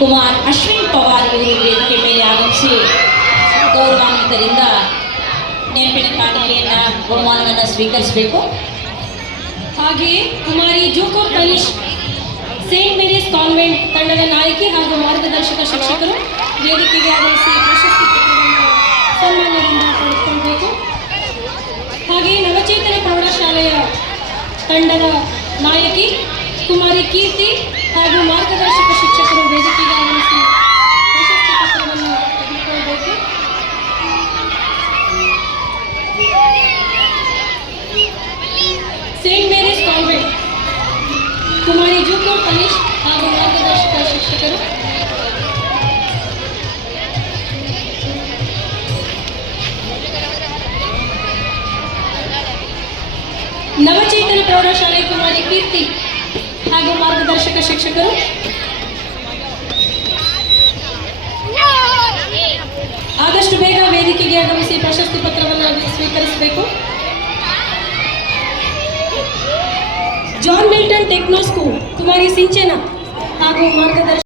ಕುಮಾರ್ ಅಶ್ವಿನ್ ಪವಾರ್ ಇವರು ವೇದಿಕೆ ಮೇಲೆ ಆಗಮಿಸಿ ಗೌರವಾನ್ವಿತರಿಂದ ನೆನಪಿನ ಕಾಣಿಕೆಯನ್ನ ಬಹುಮಾನವನ್ನು ಸ್ವೀಕರಿಸಬೇಕು. ಹಾಗೆಯೇ ಕುಮಾರಿ ಜೂಕೋ ತನಿಷ್ ಸೇಂಟ್ ಮೇರೀಸ್ ಕಾನ್ವೆಂಟ್ ತಂಡದ ನಾಯಕಿ ಹಾಗೂ ಮಾರ್ಗದರ್ಶಕ ಶಿಕ್ಷಕರು ವೇದಿಕೆಗೆ ಆಗಮಿಸಿ ಪ್ರಶಸ್ತಿ ಪತ್ರವನ್ನು ಸನ್ಮಾನದಿಂದ ಪಡೆದುಕೊಳ್ಳಬೇಕು. ಹಾಗೆಯೇ ನವಚೇತನ ಪ್ರೌಢಶಾಲೆಯ ತಂಡದ ನಾಯಕಿ ಕುಮಾರಿ ಕೀರ್ತಿ ಹಾಗೂ ಮಾರ್ಗದರ್ಶಕ ಶಿಕ್ಷಕರು ವೇದಿಕೆಗೆ ಆಗಮಿಸಿ ಪ್ರಶಸ್ತಿ ಪತ್ರವನ್ನು ತೆಗೆದುಕೊಳ್ಳಬೇಕು. ಸೇಂಟ್ ಮೇರೀಸ್ ಕಾನ್ವೆಂಟ್ ಕುಮಾರಿ ಜೂಕೋ ತನಿಷ್ ಹಾಗೂ ಮಾರ್ಗದರ್ಶಕ ಶಿಕ್ಷಕರು. ನವಚೇತನ ಪ್ರೌಢಶಾಲೆ ಕುಮಾರಿ ಕೀರ್ತಿ ಹಾಗೂ ಮಾರ್ಗದರ್ಶಕ ಶಿಕ್ಷಕರು. ಆದಷ್ಟು ಬೇಗ ವೇದಿಕೆಗೆ ಆಗಮಿಸಿ ಪ್ರಶಸ್ತಿ ಪತ್ರವನ್ನು ಸ್ವೀಕರಿಸಬೇಕು. ಜಾನ್ ಮಿಲ್ಟನ್ ಟೆಕ್ನೋ ಸ್ಕೂಲ್ ಕುಮಾರಿ ಸಿಂಚನ ಹಾಗೂ ಮಾರ್ಗದರ್ಶಕ